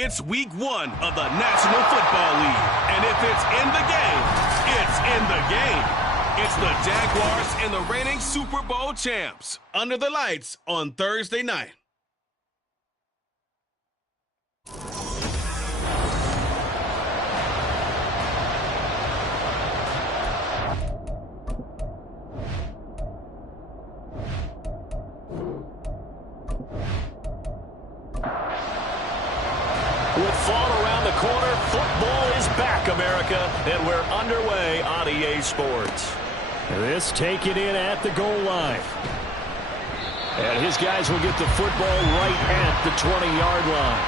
It's week 1 of the National Football League. And if it's in the game, it's in the game. It's the Jaguars and the reigning Super Bowl champs. Under the lights on Thursday night. With fall around the corner, football is back, America, and we're underway on EA Sports. This taken in at the goal line. And his guys will get the football right at the 20-yard line.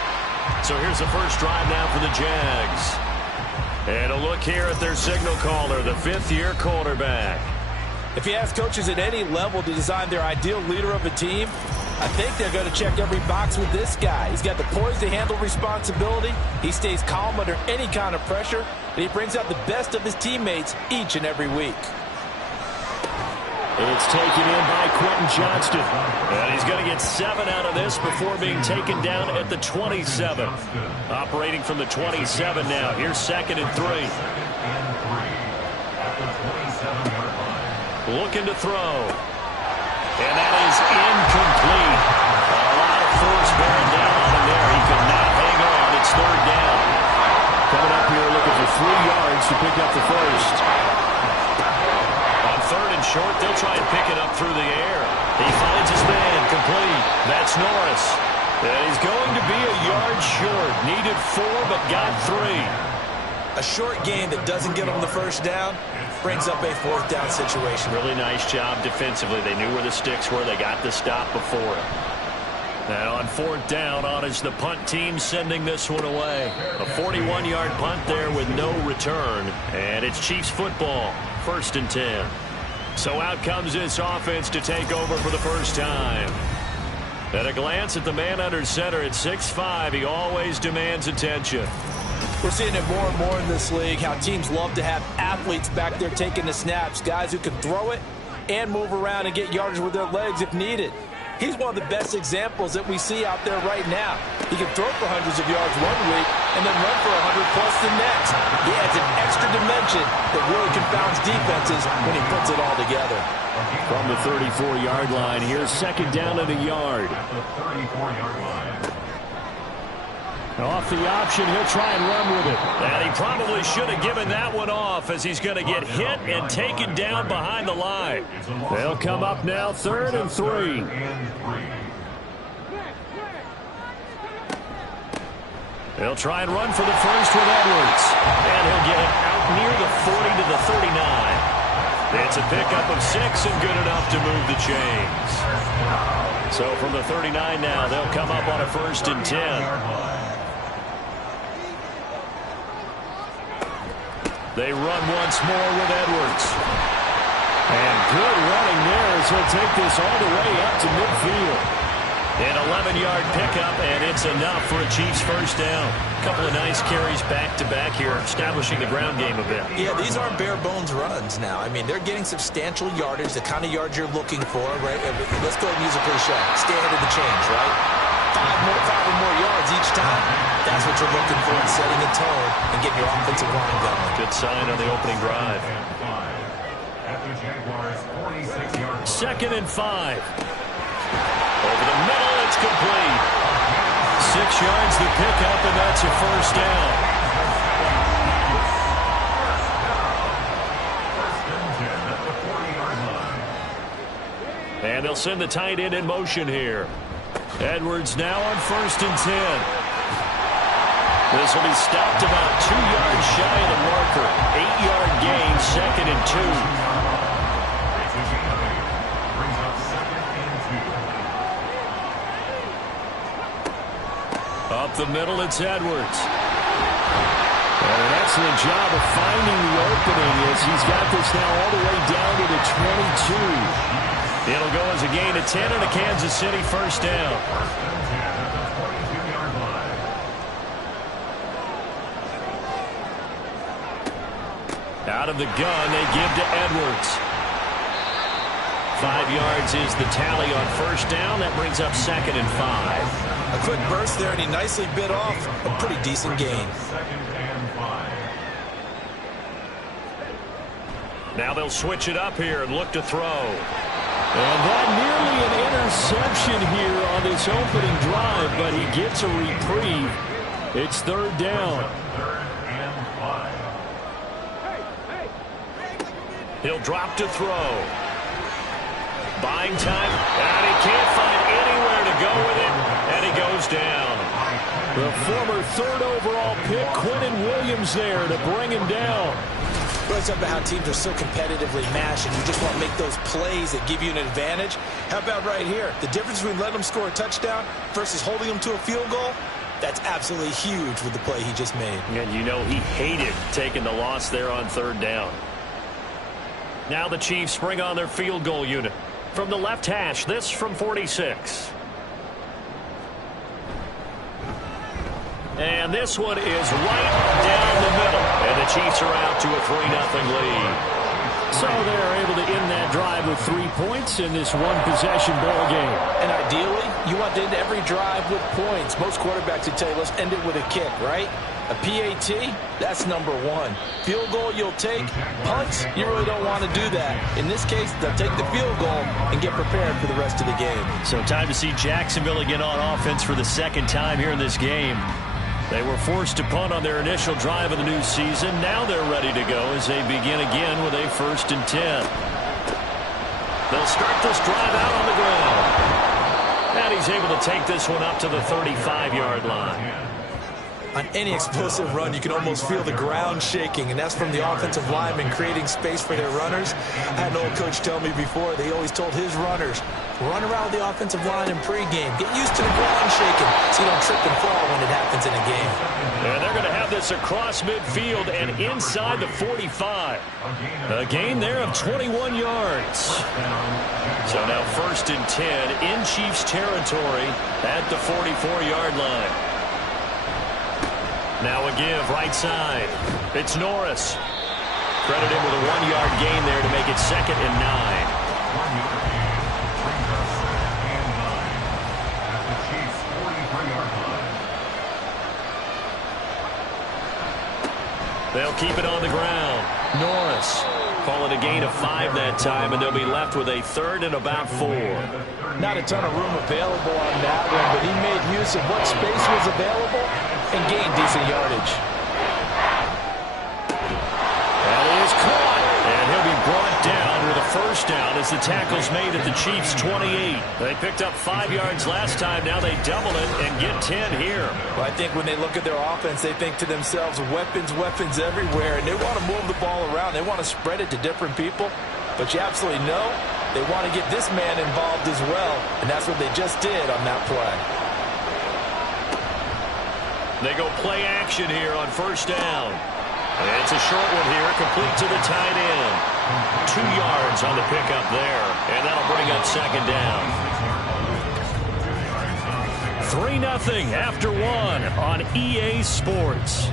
So here's the first drive now for the Jags. And a look here at their signal caller, the fifth-year quarterback. If you ask coaches at any level to design their ideal leader of a team, I think they're going to check every box with this guy. He's got the poise to handle responsibility. He stays calm under any kind of pressure, and he brings out the best of his teammates each and every week. It's taken in by Quentin Johnston. And he's going to get 7 out of this before being taken down at the 27. Operating from the 27 now. Here's 2nd and 3. Looking to throw. And that is incomplete. A lot of force bearing down on him there. He could not hang on. It's 3rd down. Coming up here looking for 3 yards to pick up the first. On 3rd and short, they'll try and pick it up through the air. He finds his man, complete. That's Norris. And he's going to be a yard short. Needed 4, but got 3. A short gain that doesn't get him the first down brings up a 4th down situation. Really nice job defensively. They knew where the sticks were. They got the stop before it. And on 4th down, on is the punt team sending this one away. A 41-yard punt there with no return. And it's Chiefs football, 1st and 10. So out comes this offense to take over for the first time. At a glance at the man under center at 6'5", he always demands attention. We're seeing it more and more in this league, how teams love to have athletes back there taking the snaps, guys who can throw it and move around and get yardage with their legs if needed. He's one of the best examples that we see out there right now. He can throw for hundreds of yards one week and then run for 100-plus the next. He adds an extra dimension that really confounds defenses when he puts it all together. From the 34-yard line, here's 2nd down and a yard. Off the option, he'll try and run with it. And he probably should have given that one off as he's going to get hit and taken down behind the line. They'll come up now 3rd and 3. They'll try and run for the first with Edwards. And he'll get it out near the 40 to the 39. It's a pickup of 6 and good enough to move the chains. So from the 39 now, they'll come up on a 1st and 10. They run once more with Edwards. And good running there as he'll take this all the way up to midfield. An 11-yard pickup, and it's enough for a Chiefs first down. A couple of nice carries back-to-back here, establishing the ground game a bit. Yeah, these aren't bare-bones runs now. I mean, they're getting substantial yardage, the kind of yards you're looking for, right? Let's go ahead and use a cliche. Stay ahead of the change, right? 5 or more yards each time. That's what you're looking for in setting a tone and getting your offensive line going. Good sign on the opening drive. 2nd and 5. Over the middle, it's complete. 6 yards the pickup, and that's a first down. And they'll send the tight end in motion here. Edwards now on 1st and 10. This will be stopped about 2 yards shy of the marker. 8-yard gain, 2nd and 2. Up the middle, it's Edwards. And an excellent job of finding the opening as he's got this now all the way down to the 22. It'll go as a gain of 10 and a Kansas City first down. Out of the gun, they give to Edwards. 5 yards is the tally on first down. That brings up 2nd and 5. A quick burst there, and he nicely bit off a pretty decent gain. Now they'll switch it up here and look to throw. And that nearly an interception here on this opening drive, but he gets a reprieve. It's third down. He'll drop to throw. Buying time, and he can't find anywhere to go with it, and he goes down. The former third overall pick, Quentin Williams, there to bring him down. It's up about how teams are so competitively matched, and you just want to make those plays that give you an advantage. How about right here? The difference between letting them score a touchdown versus holding them to a field goal, that's absolutely huge with the play he just made. And you know he hated taking the loss there on third down. Now the Chiefs bring on their field goal unit. From the left hash, this from 46. And this one is right down the middle. And the Chiefs are out to a 3-0 lead. So they're able to end that drive with 3 points in this one-possession ball game. And ideally, you want to end every drive with points. Most quarterbacks would tell you, let's end it with a kick, right? A PAT, that's number one. Field goal, you'll take. Punts, you really don't want to do that. In this case, they'll take the field goal and get prepared for the rest of the game. So time to see Jacksonville again on offense for the second time here in this game. They were forced to punt on their initial drive of the new season. Now they're ready to go as they begin again with a 1st and 10. They'll start this drive out on the ground. And he's able to take this one up to the 35-yard line. On any explosive run, you can almost feel the ground shaking, and that's from the offensive linemen creating space for their runners. I had an old coach tell me before, they always told his runners, run around the offensive line in pregame. Get used to the ground shaking so you don't trip and fall when it happens in a game. And they're going to have this across midfield and inside the 45. A gain there of 21 yards. So now 1st and 10 in Chiefs territory at the 44-yard line. Now a give right side. It's Norris. Credit him with a 1-yard gain there to make it 2nd and 9. They'll keep it on the ground. Norris. Call it a gain of 5 that time, and they'll be left with a 3rd and about 4. Not a ton of room available on that one, but he made use of what space was available and gained decent yardage. That is caught, and he'll be brought down with a 1st down as the tackle's made at the Chiefs' 28. They picked up 5 yards last time. Now they double it and get 10 here. Well, I think when they look at their offense, they think to themselves, weapons, weapons everywhere, and they want to move the ball around. They want to spread it to different people, but you absolutely know they want to get this man involved as well, and that's what they just did on that play. They go play action here on 1st down. And it's a short one here, complete to the tight end. 2 yards on the pickup there, and that'll bring up 2nd down. 3-0 after 1 on EA Sports.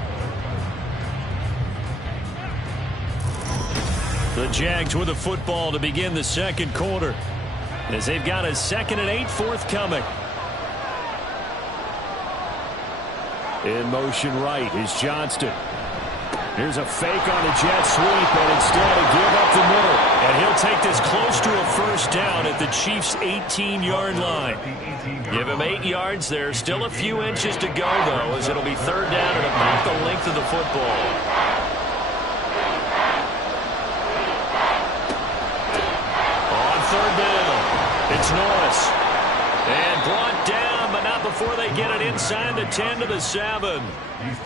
The Jags with the football to begin the 2nd quarter as they've got a 2nd and 8 forthcoming. In motion right is Johnston. Here's a fake on a jet sweep, and instead a give up the middle. And he'll take this close to a 1st down at the Chiefs' 18-yard line. Give him 8 yards there. Still a few inches to go, though, as it'll be 3rd down at about the length of the football. On 3rd down, it's Norris. And brought down, but not before they get it inside the 10 to the 7.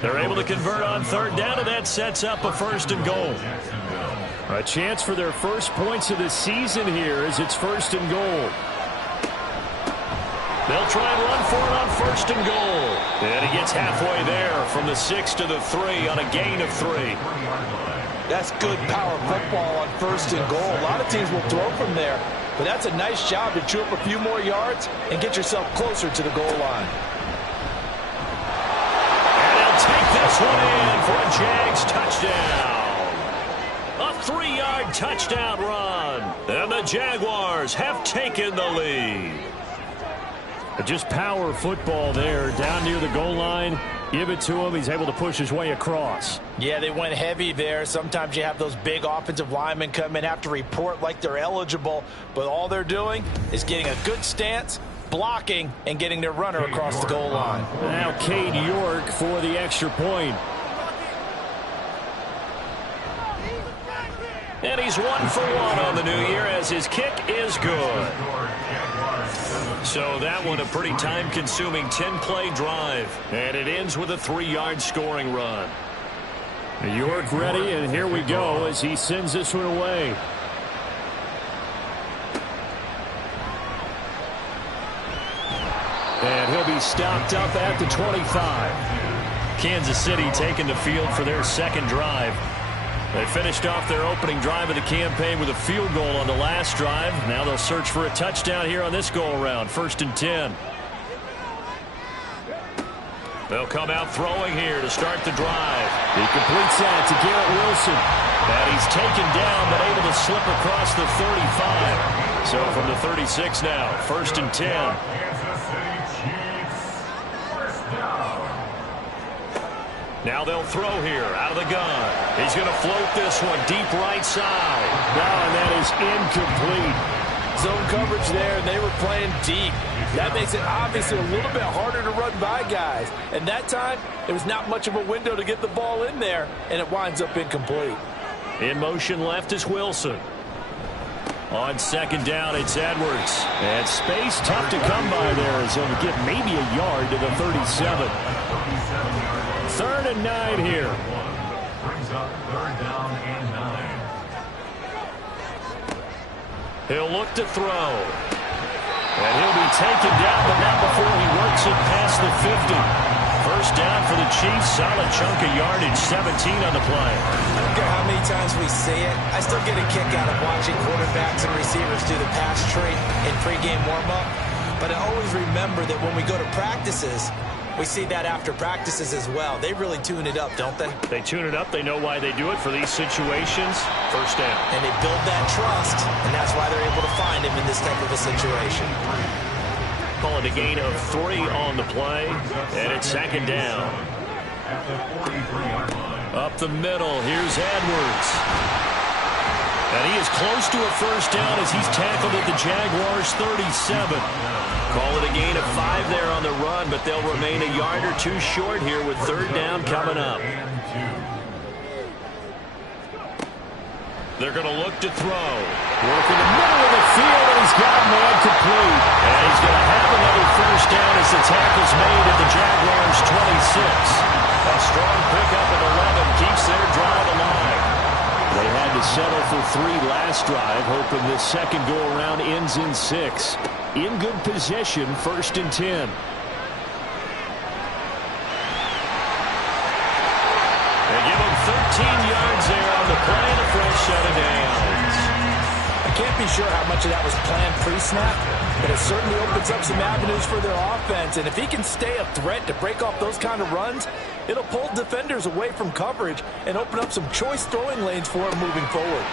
They're able to convert on 3rd down, and that sets up a 1st and goal. A chance for their first points of the season here as it's 1st and goal. They'll try and run for it on 1st and goal. And he gets halfway there from the 6 to the 3 on a gain of 3. That's good power football on 1st and goal. A lot of teams will throw from there. But that's a nice job to chew up a few more yards and get yourself closer to the goal line. And they'll take this one in for a Jags touchdown. A 3-yard touchdown run. And the Jaguars have taken the lead. Just power football there, down near the goal line. Give it to him. He's able to push his way across. Yeah, they went heavy there. Sometimes you have those big offensive linemen come in, have to report like they're eligible, but all they're doing is getting a good stance, blocking, and getting their runner across the goal line. Now Cade York for the extra point. And he's 1 for 1 on the new year as his kick is good. So that one a pretty time-consuming 10-play drive. And it ends with a 3-yard scoring run. York ready, and here we go as he sends this one away. And he'll be stopped up at the 25. Kansas City taking the field for their second drive. They finished off their opening drive of the campaign with a field goal on the last drive. Now they'll search for a touchdown here on this go-around. 1st and 10. They'll come out throwing here to start the drive. He completes that to Garrett Wilson. And he's taken down, but able to slip across the 35. So from the 36 now, 1st and 10. Now they'll throw here out of the gun. He's going to float this one deep right side. Now, and that is incomplete. Zone coverage there, and they were playing deep. That makes it obviously a little bit harder to run by guys. And that time, there was not much of a window to get the ball in there, and it winds up incomplete. In motion left is Wilson. On 2nd down, it's Edwards. And space tough to come by there as he'll get maybe a yard to the 37. 3rd and 9 here. Brings up 3rd down and 9. He'll look to throw. And he'll be taken down, but not before he works it past the 50. 1st down for the Chiefs. Solid chunk of yardage, 17 on the play. I don't care how many times we say it, I still get a kick out of watching quarterbacks and receivers do the pass tree in pregame warm-up. But I always remember that when we go to practices, we see that after practices as well. They really tune it up, don't they? They tune it up. They know why they do it for these situations. 1st down. And they build that trust, and that's why they're able to find him in this type of a situation. Call it a gain of 3 on the play, and it's 2nd down. Up the middle, here's Edwards. And he is close to a 1st down as he's tackled at the Jaguars' 37. Call it a gain of 5 there on the run, but they'll remain a yard or 2 short here with 3rd down coming up. They're going to look to throw. Work in the middle of the field, and he's got man complete. And he's going to have another 1st down as the tackle's made at the Jaguars' 26. A strong pickup at 11 keeps their drive alive. They had to settle for 3 last drive, hoping this second go-around ends in 6. In good position, 1st and 10. They give him 13 yards there on the play and a fresh set of downs. I can't be sure how much of that was planned pre-snap, but it certainly opens up some avenues for their offense. And if he can stay a threat to break off those kind of runs, it'll pull defenders away from coverage and open up some choice throwing lanes for him moving forward.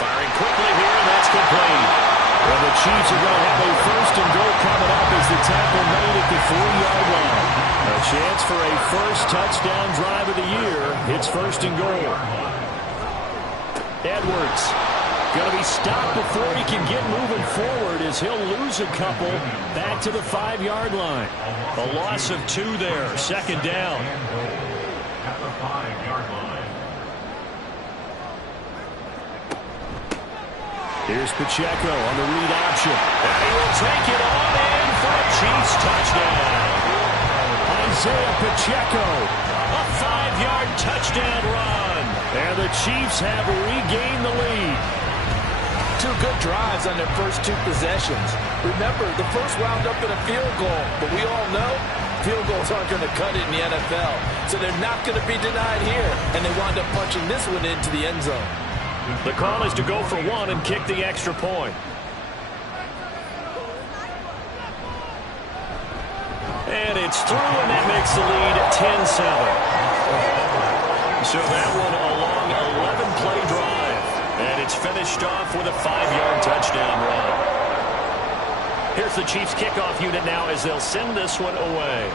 Firing quickly here, and that's complete. Well, the Chiefs are going to have a 1st and goal coming up as the tackle made at the 4-yard line. A chance for a first touchdown drive of the year. It's 1st and goal. Edwards going to be stopped before he can get moving forward as he'll lose a couple back to the 5-yard line. A loss of 2 there, 2nd down. At the 5-yard line. Here's Pacheco on the read option. And he will take it on in for a Chiefs touchdown. Isaiah Pacheco. A 5-yard touchdown run. And the Chiefs have regained the lead. 2 good drives on their first 2 possessions. Remember, the first wound up in a field goal, but we all know field goals aren't going to cut it in the NFL. So they're not going to be denied here, and they wound up punching this one into the end zone. The call is to go for 1 and kick the extra point. And it's through, and that makes the lead 10-7. So that one a long 11-play drive. And it's finished off with a 5-yard touchdown run. Here's the Chiefs kickoff unit now as they'll send this one away.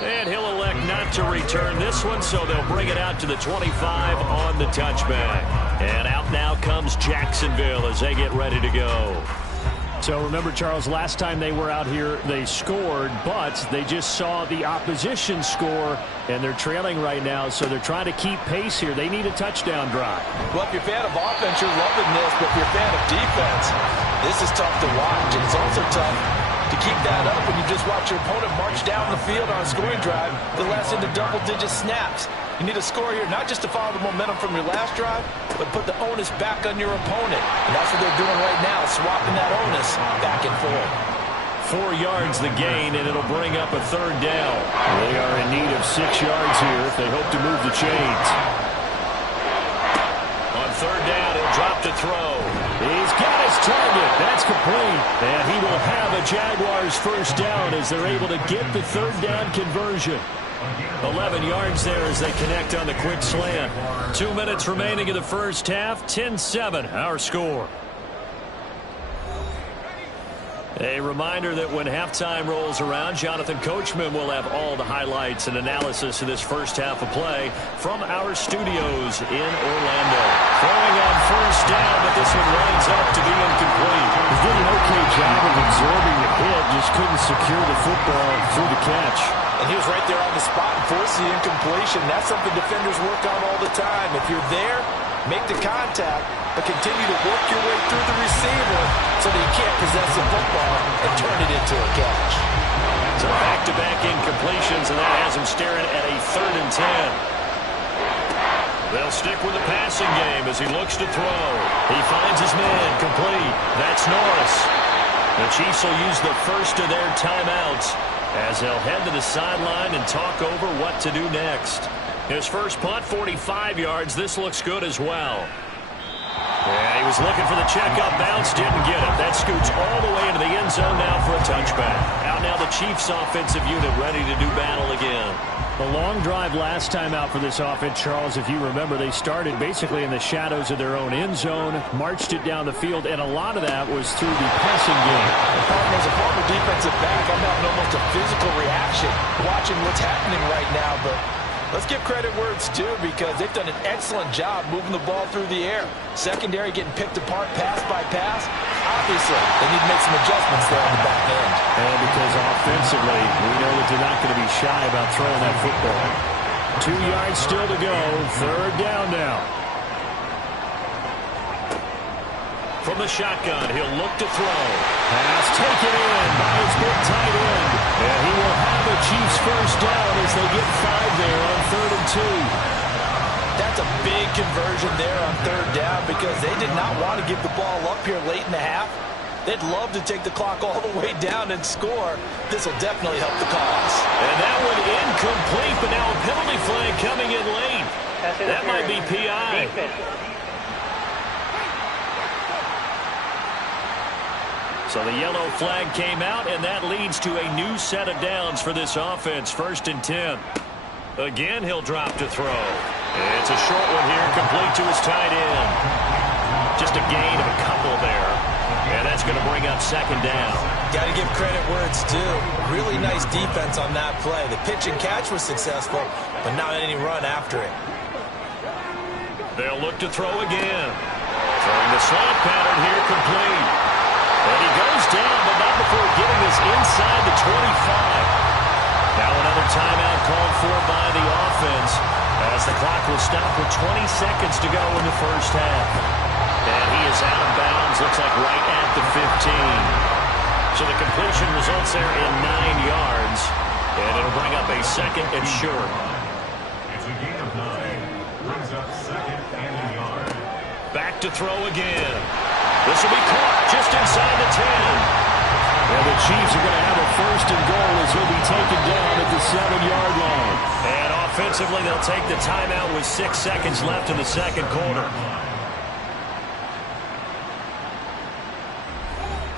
And he'll elect not to return this one, so they'll bring it out to the 25 on the touchback. And out now comes Jacksonville as they get ready to go. So remember, Charles, last time they were out here, they scored, but they just saw the opposition score, and they're trailing right now, so they're trying to keep pace here. They need a touchdown drive. Well, if you're a fan of offense, you're loving this, but if you're a fan of defense, this is tough to watch, and it's also tough to keep that up when you just watch your opponent march down the field on a scoring drive that lasts into double-digit snaps. You need a score here, not just to follow the momentum from your last drive, but put the onus back on your opponent. And that's what they're doing right now, swapping that onus back and forth. 4 yards the gain, and it'll bring up a third down. They are in need of 6 yards here if they hope to move the chains. On third down, he'll drop to throw. He's got his target. That's complete. And he will have a Jaguars first down as they're able to get the third down conversion. 11 yards there as they connect on the quick slant. 2 minutes remaining in the first half. 10-7, our score. A reminder that when halftime rolls around, Jonathan Coachman will have all the highlights and analysis of this first half of play from our studios in Orlando. Throwing on first down, but this one lines up to be incomplete. He did an okay job of absorbing the hit, just couldn't secure the football through the catch. And he was right there on the spot and forced the incompletion. That's something defenders work on all the time. If you're there, make the contact, but continue to work your way through the receiver so that you can't possess the football and turn it into a catch. So back-to-back incompletions, and that has him staring at a 3rd and 10. They'll stick with the passing game as he looks to throw. He finds his man complete. That's Norris. The Chiefs will use the first of their timeouts as they'll head to the sideline and talk over what to do next. His first punt, 45 yards. This looks good as well. Yeah, he was looking for the checkup bounce, didn't get it. That scoots all the way into the end zone now for a touchback. Out now the Chiefs offensive unit ready to do battle again. The long drive last time out for this offense, Charles, if you remember, they started basically in the shadows of their own end zone, marched it down the field, and a lot of that was through the passing game. As a former defensive back, I'm having almost a physical reaction watching what's happening right now, but let's give credit where it's due because they've done an excellent job moving the ball through the air. Secondary getting picked apart pass by pass. Obviously, they need to make some adjustments there on the back end. And because offensively, we know that they're not going to be shy about throwing that football. 2 yards still to go. Third down now. From the shotgun, he'll look to throw. Pass taken in by his big tight end. And he will have a Chiefs first down as they get 5 there on 3rd and 2. That's a big conversion there on 3rd down because they did not want to give the ball up here late in the half. They'd love to take the clock all the way down and score. This will definitely help the cause. And that one incomplete, but now a penalty flag coming in late. That might be PI. So the yellow flag came out, and that leads to a new set of downs for this offense. 1st and 10. Again, he'll drop to throw. It's a short one here, complete to his tight end. Just a gain of a couple there. And that's going to bring up 2nd down. Got to give credit where it's due. Really nice defense on that play. The pitch and catch was successful, but not any run after it. They'll look to throw again. Throwing the slant pattern here, complete. And he goes down, but not before getting this inside the 25. Now another timeout called for by the offense as the clock will stop with 20 seconds to go in the first half. And he is out of bounds, looks like right at the 15. So the completion results there in 9 yards, and it'll bring up a 2nd and short. It's a gain of 9. Brings up 2nd and a yard. Back to throw again. This will be caught just inside the 10. And the Chiefs are going to have a 1st and goal as he'll be taken down at the 7-yard line. And offensively, they'll take the timeout with 6 seconds left in the 2nd quarter.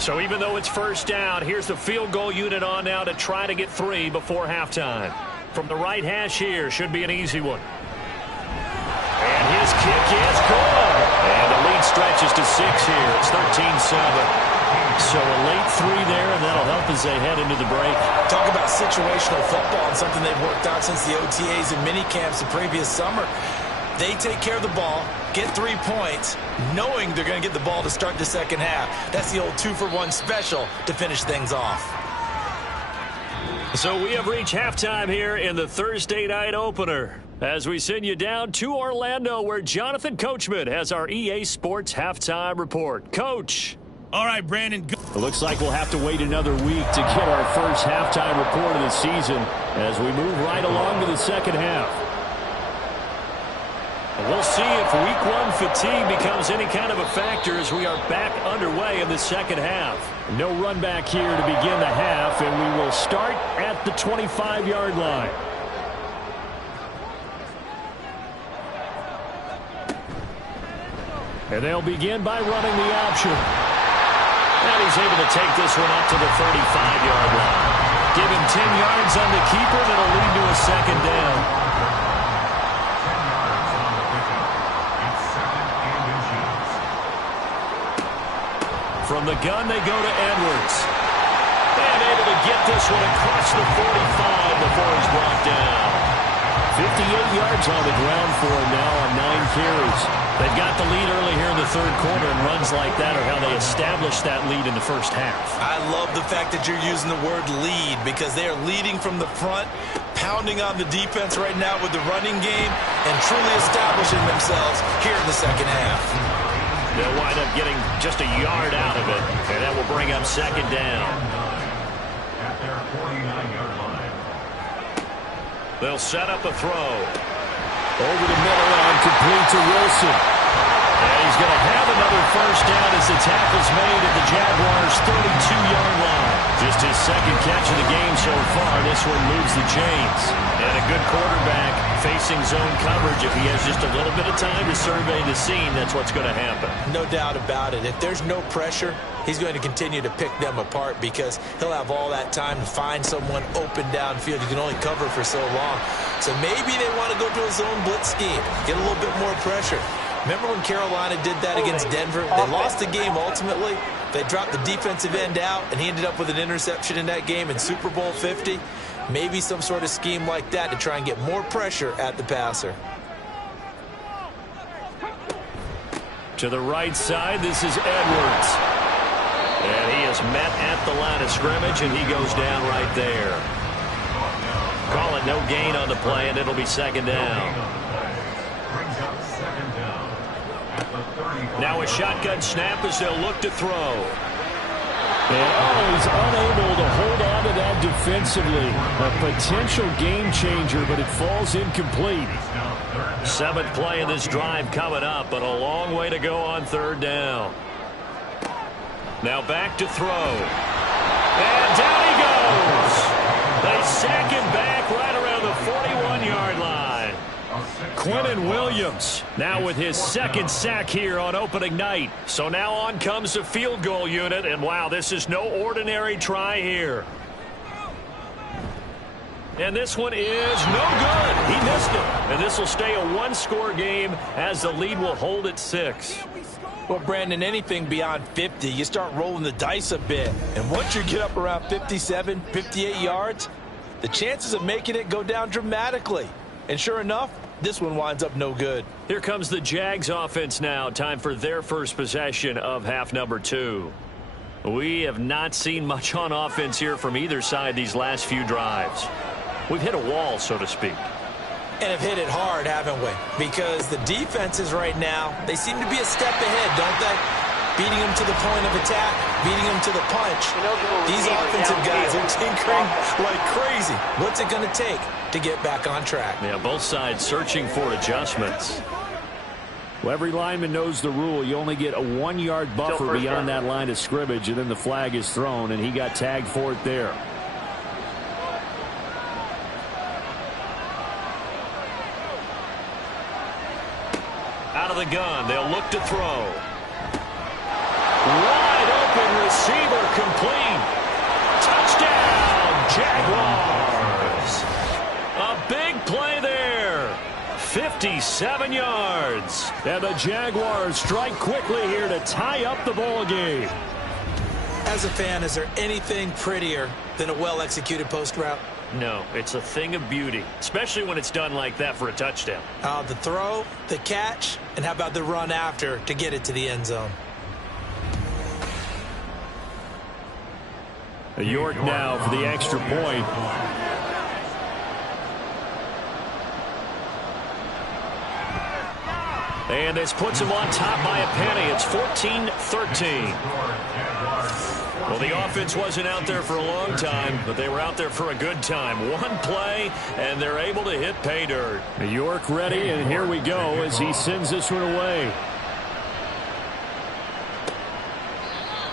So even though it's 1st down, here's the field goal unit on now to try to get 3 before halftime. From the right hash here, should be an easy one. And his kick is good. And the lead stretches to 6 here. It's 13-7. So a late 3 there, and that'll help as they head into the break. Talk about situational football and something they've worked out since the OTAs and mini camps the previous summer. They take care of the ball, get 3 points, knowing they're going to get the ball to start the second half. That's the old 2-for-1 special to finish things off. So we have reached halftime here in the Thursday night opener as we send you down to Orlando, where Jonathan Coachman has our EA Sports halftime report. Coach. All right, Brandon. It looks like we'll have to wait another week to get our first halftime report of the season as we move right along to the second half. We'll see if week 1 fatigue becomes any kind of a factor as we are back underway in the second half. No run back here to begin the half, and we will start at the 25-yard line. And they'll begin by running the option. And he's able to take this one up to the 35-yard line. Give him 10 yards on the keeper, and it'll lead to a second down. From the gun, they go to Edwards. And able to get this one across the 45 before he's brought down. 58 yards on the ground for him now on 9 carries. They've got the lead early here in the third quarter, and runs like that are how they established that lead in the first half. I love the fact that you're using the word lead because they are leading from the front, pounding on the defense right now with the running game, and truly establishing themselves here in the second half. They'll wind up getting just a yard out of it, and that will bring up second down. At their 49-yard line. They'll set up a throw. Over the middle and complete to Wilson. And he's going to have another first down as the tackle's made at the Jaguars' 32-yard line. Just his second catch of the game so far. This one moves the chains. And a good quarterback facing zone coverage. If he has just a little bit of time to survey the scene, that's what's going to happen. No doubt about it. If there's no pressure, he's going to continue to pick them apart because he'll have all that time to find someone open downfield. You can only cover for so long. So maybe they want to go to a zone blitz scheme, get a little bit more pressure. Remember when Carolina did that against Denver? They lost the game ultimately. They dropped the defensive end out, and he ended up with an interception in that game in Super Bowl 50. Maybe some sort of scheme like that to try and get more pressure at the passer. To the right side, this is Edwards. And he is met at the line of scrimmage, and he goes down right there. Call it no gain on the play, and it'll be second down. Now a shotgun snap as they'll look to throw. And he's unable to hold on to that defensively. A potential game changer, but it falls incomplete. 7th play in this drive coming up, but a long way to go on third down. Now back to throw. And down he goes. They sack him back right around the 41-yard line. Quinnen Williams now with his second sack here on opening night. So now on comes the field goal unit, and wow, this is no ordinary try here. And this one is no good. He missed it. And this will stay a one-score game as the lead will hold at 6. Well, Brandon, anything beyond 50, you start rolling the dice a bit. And once you get up around 57, 58 yards, the chances of making it go down dramatically. And sure enough, this one winds up no good. Here comes the Jags offense now. Time for their first possession of half number 2. We have not seen much on offense here from either side these last few drives. We've hit a wall, so to speak. And have hit it hard, haven't we? Because the defenses right now, they seem to be a step ahead, don't they? Beating them to the point of attack, beating them to the punch. These offensive guys are tinkering like crazy. What's it going to take to get back on track? Yeah, both sides searching for adjustments. Well, every lineman knows the rule. You only get a 1-yard buffer beyond that line of scrimmage, and then the flag is thrown, and he got tagged for it there. Out of the gun, they'll look to throw. Wide open receiver complete. Touchdown, Jaguars. A big play there. 57 yards. And the Jaguars strike quickly here to tie up the ball game. As a fan, is there anything prettier than a well-executed post route? No, it's a thing of beauty, especially when it's done like that for a touchdown. The throw, the catch, and how about the run after to get it to the end zone? York now for the extra point. And this puts him on top by a penny. It's 14-13. Well, the offense wasn't out there for a long time, but they were out there for a good time. One play, and they're able to hit pay dirt. York ready, and here we go as he sends this one away.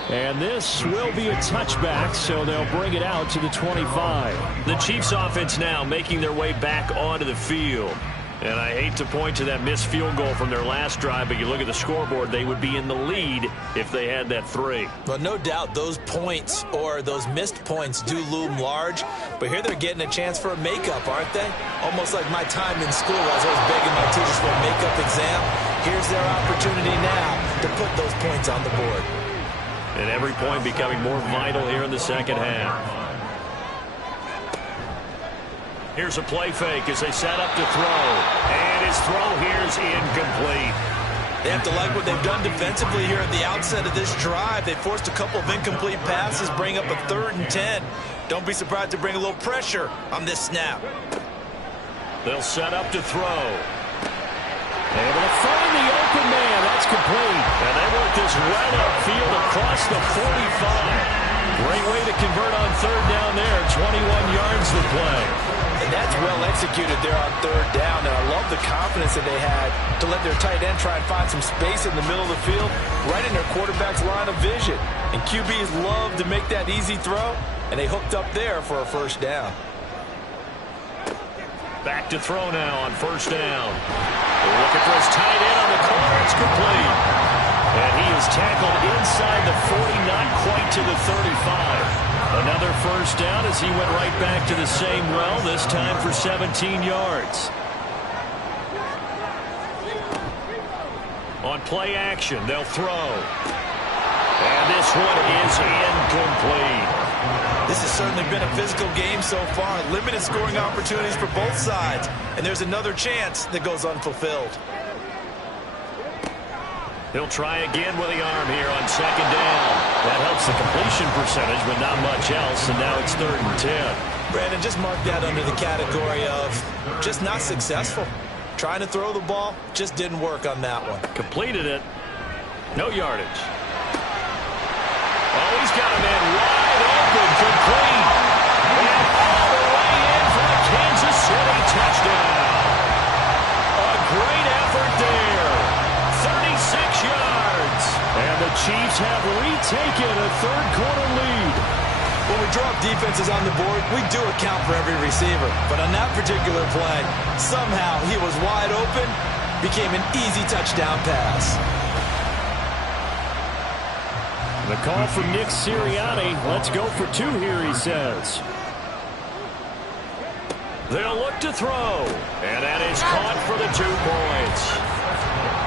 And this will be a touchback, so they'll bring it out to the 25. The Chiefs offense now making their way back onto the field. And I hate to point to that missed field goal from their last drive, but you look at the scoreboard, they would be in the lead if they had that 3. Well, no doubt those points or those missed points do loom large, but here they're getting a chance for a makeup, aren't they? Almost like my time in school as I was begging my teachers for a makeup exam. Here's their opportunity now to put those points on the board. And every point becoming more vital here in the second half. Here's a play fake as they set up to throw. And his throw here is incomplete. They have to like what they've done defensively here at the outset of this drive. They forced a couple of incomplete passes, bring up a 3rd and 10. Don't be surprised to bring a little pressure on this snap. They'll set up to throw. Able to find the open man. That's complete. And they work this right upfield across the 45. Great way to convert on 3rd down there. 21 yards to play. And that's well executed there on 3rd down. And I love the confidence that they had to let their tight end try and find some space in the middle of the field, right in their quarterback's line of vision. And QBs love to make that easy throw, and they hooked up there for a 1st down. Back to throw now on 1st down. They're looking for his tight end on the corner. It's complete. And he is tackled inside the 40, not quite to the 35. Another 1st down as he went right back to the same well, this time for 17 yards. On play action, they'll throw. And this one is incomplete. This has certainly been a physical game so far. Limited scoring opportunities for both sides. And there's another chance that goes unfulfilled. He'll try again with the arm here on 2nd down. That helps the completion percentage, but not much else, and now it's 3rd and 10. Brandon, just mark that under the category of just not successful. Trying to throw the ball, just didn't work on that one. Completed it. No yardage. Oh, he's got a man wide open, complete. And all the way in for a Kansas City touchdown. A great effort there. 36 yards. And the Chiefs have retaken a 3rd quarter lead. When we draw up defenses on the board, we do account for every receiver. But on that particular play, somehow he was wide open, became an easy touchdown pass. The call from Nick Sirianni. Let's go for 2 here, he says. They'll look to throw. And that is caught for the 2 points.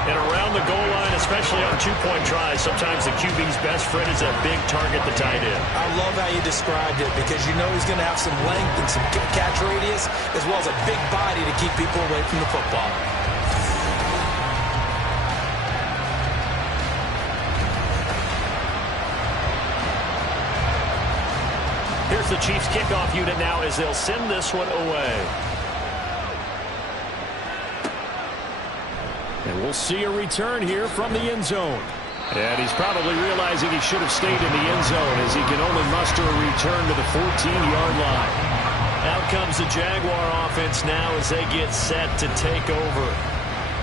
And around the goal line, especially on 2-point tries, sometimes the QB's best friend is that big target, the tight end. I love how you described it because you know he's going to have some length and some catch radius as well as a big body to keep people away from the football. Here's the Chiefs kickoff unit now as they'll send this one away. And we'll see a return here from the end zone. And he's probably realizing he should have stayed in the end zone as he can only muster a return to the 14-yard line. Out comes the Jaguar offense now as they get set to take over.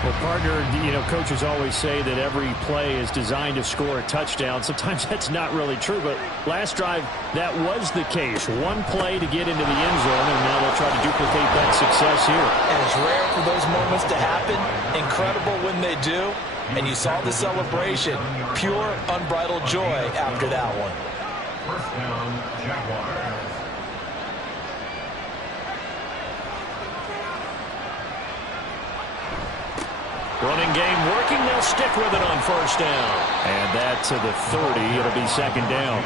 Well, partner, you know, coaches always say that every play is designed to score a touchdown. Sometimes that's not really true, but last drive, that was the case. One play to get into the end zone, and now they'll try to duplicate that success here. And it's rare for those moments to happen. Incredible when they do. And you saw the celebration. Pure, unbridled joy after that one. 1st down, Jaguars. Running game working. They'll stick with it on first down. And that to the 30. It'll be second down.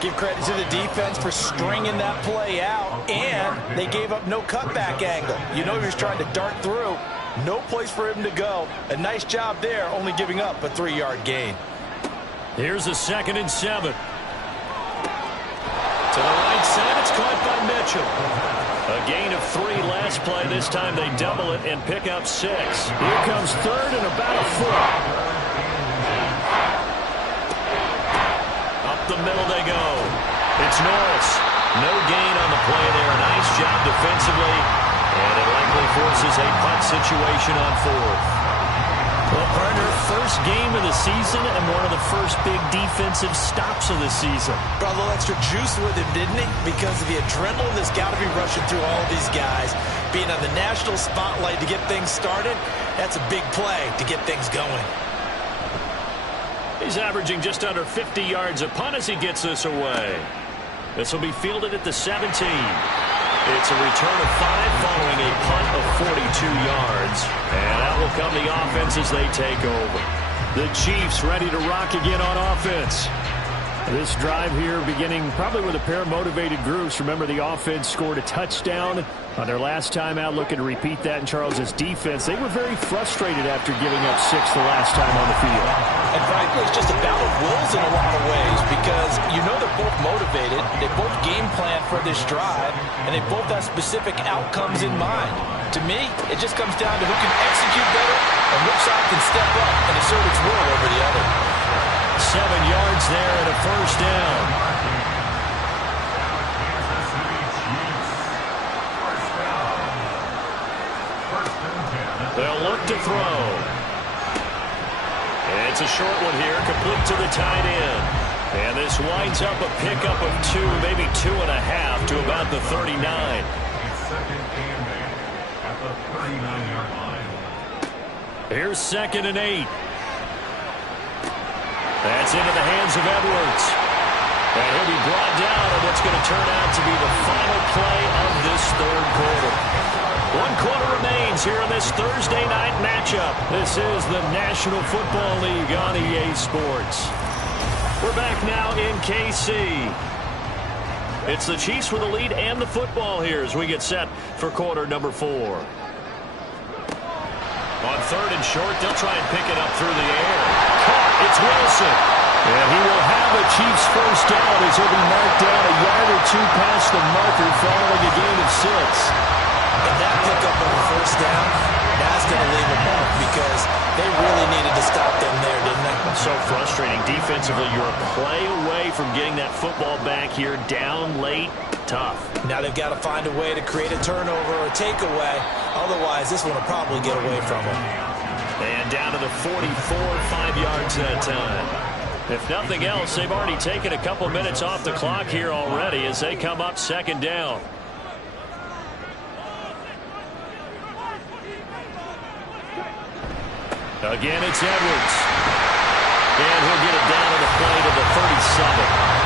Give credit to the defense for stringing that play out, and they gave up no cutback angle. You know he was trying to dart through. No place for him to go. A nice job there, only giving up a 3-yard gain. Here's a 2nd and 7. To the right side, it's caught by Mitchell. A gain of 3 last play. This time they double it and pick up 6. Here comes 3rd and about a foot. Up the middle they go. It's Norris. No gain on the play there. Nice job defensively. And it likely forces a punt situation on 4th. Well, partner, first game of the season and one of the first big defensive stops of the season. Brought a little extra juice with him, didn't he? Because of the adrenaline that's got to be rushing through all of these guys. Being on the national spotlight to get things started, that's a big play to get things going. He's averaging just under 50 yards a punt as he gets this away. This will be fielded at the 17. It's a return of 5 following a punt of 42 yards. And out will come the offense as they take over. The Chiefs ready to rock again on offense. This drive here beginning probably with a pair of motivated groups. Remember, the offense scored a touchdown on their last time out, looking to repeat that in Charles's defense. They were very frustrated after giving up 6 the last time on the field. And frankly, it's just a battle of wills in a lot of ways because you know they're both motivated, they both game plan for this drive, and they both have specific outcomes in mind. To me, it just comes down to who can execute better and which side can step up and assert its will over the other. 7 yards there and a first down. They'll look to throw. It's a short one here, complete to the tight end. And this winds up a pickup of 2, maybe 2.5 to about the 39. Second and 8 at the 39-yard line. Here's 2nd and 8. That's into the hands of Edwards. And he'll be brought down on what's going to turn out to be the final play of this 3rd quarter. 1 quarter remains here in this Thursday night matchup. This is the National Football League on EA Sports. We're back now in KC. It's the Chiefs with the lead and the football here as we get set for quarter number 4. On 3rd and short, they'll try and pick it up through the air. Caught, it's Wilson. And he will have a Chiefs first down as he'll be marked down a yard or 2 past the marker following a gain of 6. And that pickup of a first down, that's going to leave a mark because they really needed to stop them there, didn't they? So frustrating. Defensively, you're a play away from getting that football back here down late. Tough. Now they've got to find a way to create a turnover or a takeaway. Otherwise, this one will probably get away from them. And down to the 44, 5 yards that time. If nothing else, they've already taken a couple minutes off the clock here already as they come up 2nd down. Again, it's Edwards. And he'll get it down on the play to the 37.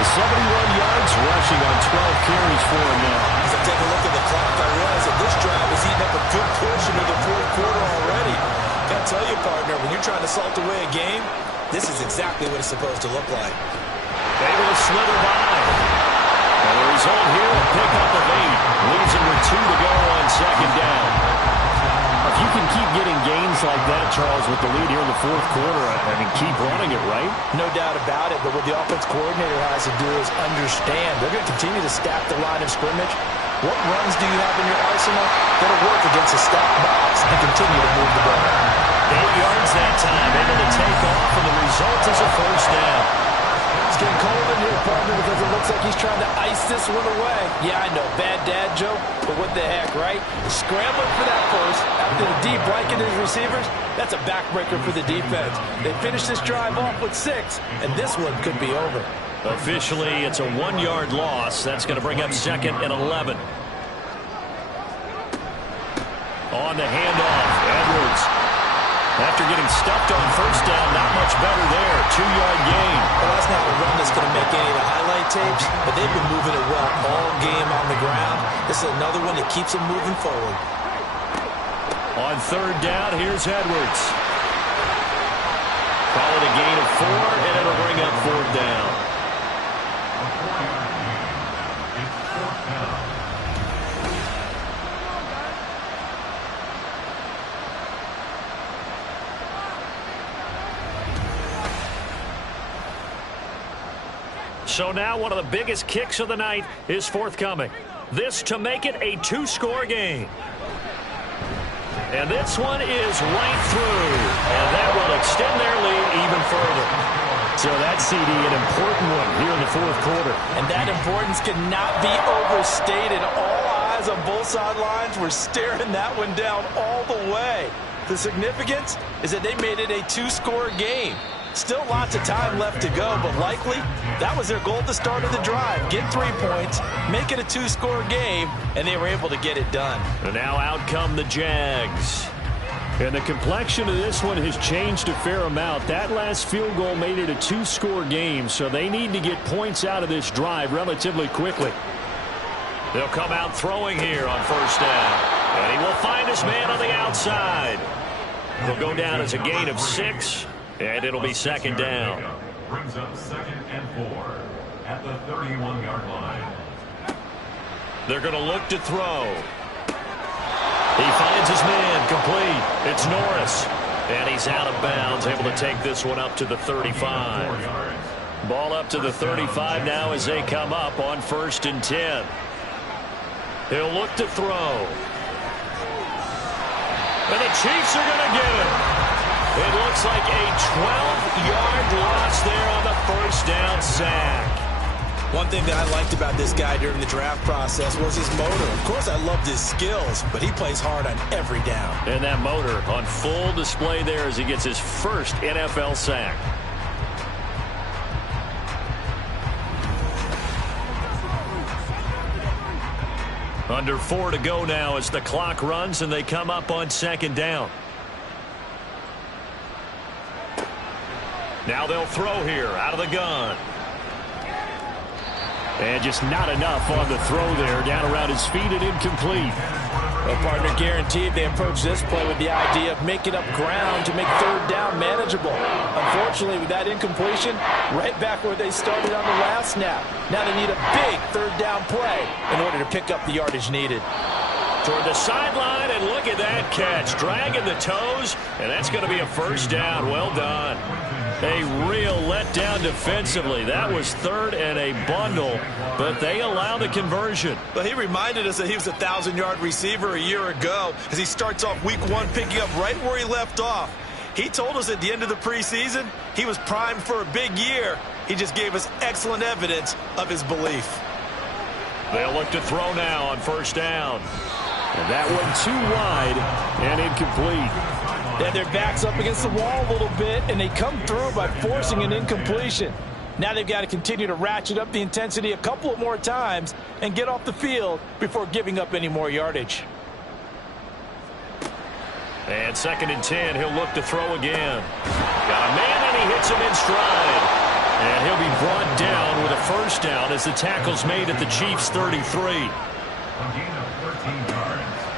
71 yards rushing on 12 carries for him now. As I take a look at the clock, I realize that this drive is eating up a good portion of the 4th quarter already. Gotta tell you, partner, when you're trying to salt away a game, this is exactly what it's supposed to look like. Able to slither by. And the result here, a pickup of 8. Leaves him with 2 to go on 2nd down. If you can keep getting gains like that, Charles, with the lead here in the 4th quarter, I mean, keep running it, right? No doubt about it, but what the offense coordinator has to do is understand they're going to continue to stack the line of scrimmage. What runs do you have in your arsenal that'll work against a stacked box and continue to move the ball? 8 yards that time, able to take off, and the result is a first down. It's getting cold in here, partner, because it looks like he's trying to ice this one away. Yeah, I know, bad dad joke, but what the heck, right? Scrambling for that first after the D blanket his receivers, that's a backbreaker for the defense. They finish this drive off with 6, and this one could be over. Officially, it's a 1-yard loss. That's going to bring up 2nd and 11. On the handoff, Edwards. After getting stuffed on first down, not much better there. 2-yard gain. Well, that's not a run that's going to make any of the highlight tapes, but they've been moving it well all game on the ground. This is another one that keeps them moving forward. On third down, here's Edwards. Call it a gain of 4, and it'll bring up fourth down. So now one of the biggest kicks of the night is forthcoming. This to make it a 2-score game. And this one is right through. And that will extend their lead even further. So that CD, an important one here in the fourth quarter. And that importance cannot be overstated. All eyes on both sidelines were staring that one down all the way. The significance is that they made it a 2-score game. Still lots of time left to go, but likely that was their goal at the start of the drive. Get 3 points, make it a 2-score game, and they were able to get it done. And now out come the Jags. And the complexion of this one has changed a fair amount. That last field goal made it a 2-score game, so they need to get points out of this drive relatively quickly. They'll come out throwing here on first down. And he will find his man on the outside. He'll go down as a gain of 6. And it'll be second down. Brings up 2nd and 4 at the 31-yard line. They're going to look to throw. He finds his man complete. It's Norris. And he's out of bounds, able to take this one up to the 35. Ball up to the 35 now as they come up on 1st and 10. He'll look to throw. And the Chiefs are going to get it. It looks like a 12-yard loss there on the first down sack. One thing that I liked about this guy during the draft process was his motor. Of course, I loved his skills, but he plays hard on every down. And that motor on full display there as he gets his first NFL sack. Under 4 to go now as the clock runs and they come up on 2nd down. Now they'll throw here out of the gun. And just not enough on the throw there. Down around his feet and incomplete. Well, partner, guaranteed they approach this play with the idea of making up ground to make third down manageable. Unfortunately, with that incompletion, right back where they started on the last snap. Now they need a big third down play in order to pick up the yardage needed. Toward the sideline, and look at that catch. Dragging the toes, and that's going to be a first down. Well done. A real letdown defensively. That was 3rd and a bundle, but they allow the conversion. But he reminded us that he was a 1,000-yard receiver a year ago as he starts off week 1 picking up right where he left off. He told us at the end of the preseason he was primed for a big year. He just gave us excellent evidence of his belief. They'll look to throw now on first down. And that one too wide and incomplete. Yeah, their back's up against the wall a little bit, and they come through by forcing an incompletion. Now they've got to continue to ratchet up the intensity a couple of more times and get off the field before giving up any more yardage. And 2nd and 10, he'll look to throw again. Got a man, and he hits him in stride. And he'll be brought down with a first down as the tackle's made at the Chiefs' 33.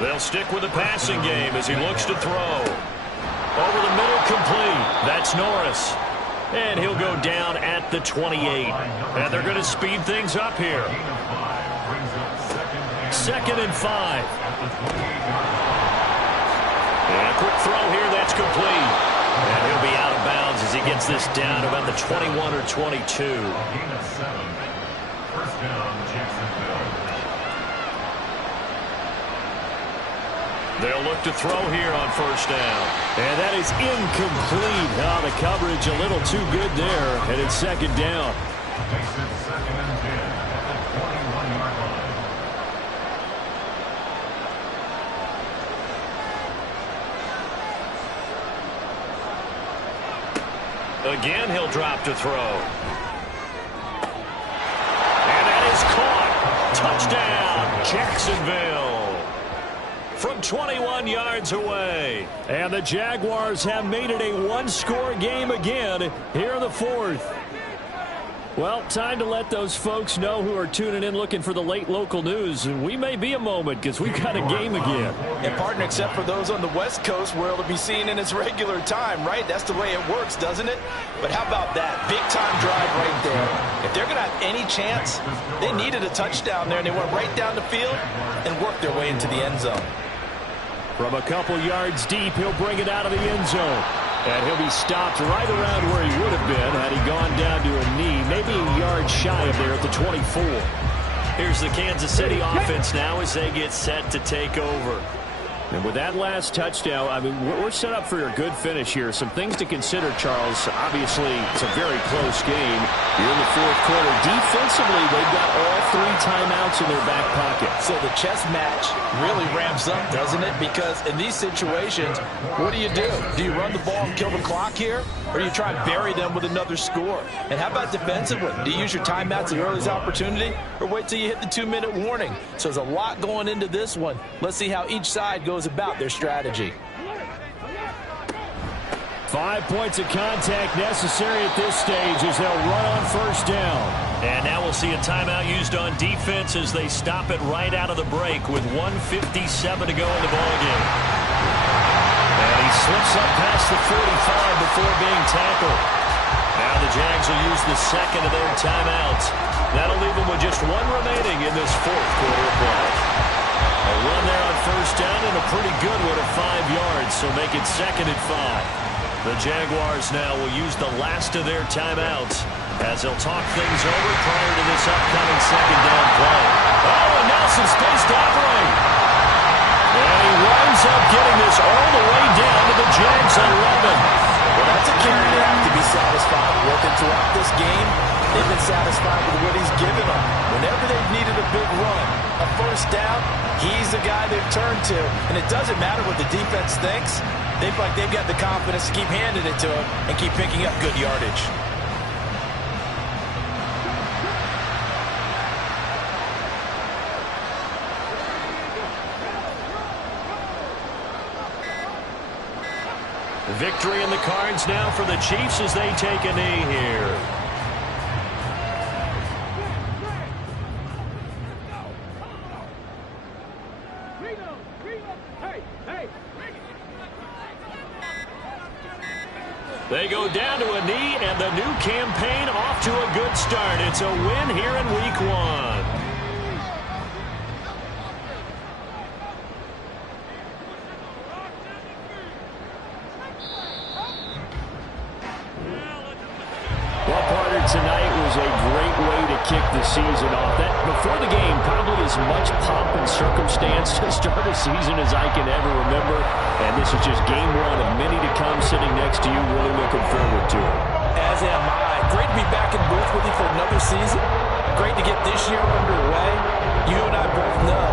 They'll stick with the passing game as he looks to throw. Over the middle, complete. That's Norris. And he'll go down at the 28. And they're going to speed things up here. 2nd and 5. And a quick throw here, that's complete. And he'll be out of bounds as he gets this down about the 21 or 22. First down, Jacksonville. They'll look to throw here on first down. And that is incomplete. Oh, the coverage a little too good there. And it's 2nd down. Makes it 2nd and 10 at the 21-yard line. Again, he'll drop to throw. And that is caught. Touchdown, Jacksonville. From 21 yards away. And the Jaguars have made it a 1-score game again here in the 4th. Well, time to let those folks know who are tuning in looking for the late local news. And we may be a moment because we've got a game again. And, partner, except for those on the West Coast where it'll be seen in its regular time, right? That's the way it works, doesn't it? But how about that? Big-time drive right there. If they're going to have any chance, they needed a touchdown there, and they went right down the field and worked their way into the end zone. From a couple yards deep, he'll bring it out of the end zone. And he'll be stopped right around where he would have been had he gone down to a knee, maybe a yard shy of there at the 24. Here's the Kansas City offense now as they get set to take over. And with that last touchdown, I mean, we're set up for a good finish here. Some things to consider, Charles. Obviously, it's a very close game. Here in the fourth quarter, defensively, they've got all 3 timeouts in their back pocket. So the chess match really ramps up, doesn't it? Because in these situations, what do? Do you run the ball and kill the clock here? Or do you try and bury them with another score? And how about defensively? Do you use your timeouts at the earliest opportunity? Or wait till you hit the 2-minute warning? So there's a lot going into this one. Let's see how each side goes about their strategy. 5 points of contact necessary at this stage as they'll run on first down. And now we'll see a timeout used on defense as they stop it right out of the break with 1:57 to go in the ballgame. And he slips up past the 45 before being tackled. Now the Jags will use the second of their timeouts. That'll leave them with just 1 remaining in this fourth quarter of play. A run there on first down and a pretty good one at 5 yards, so make it 2nd and 5. The Jaguars now will use the last of their timeouts as they'll talk things over prior to this upcoming 2nd down play. Oh, and Nelson stays to operate. And he winds up getting this all the way down to the Jags 11. Well, that's a carry they have to be satisfied with. And throughout this game, they've been satisfied with what he's given them. Whenever they've needed a big run, a first down, he's the guy they've turned to. And it doesn't matter what the defense thinks. They feel like they've got the confidence to keep handing it to him and keep picking up good yardage. Victory in the cards now for the Chiefs as they take a knee here. They go down to a knee, and the new campaign off to a good start. It's a win here in Week 1. Tonight was a great way to kick the season off. That before the game, probably as much pomp and circumstance to start a season as I can ever remember. And this is just game 1 of many to come sitting next to you. Really looking forward to it. As am I. Great to be back in booth with you for another season. Great to get this year underway. You and I both know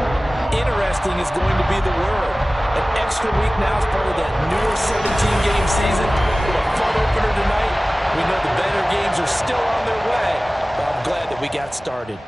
interesting is going to be the word. An extra week now as part of that newer 17-game season. With a fun opener tonight. We know the better games are still on their way, but I'm glad that we got started.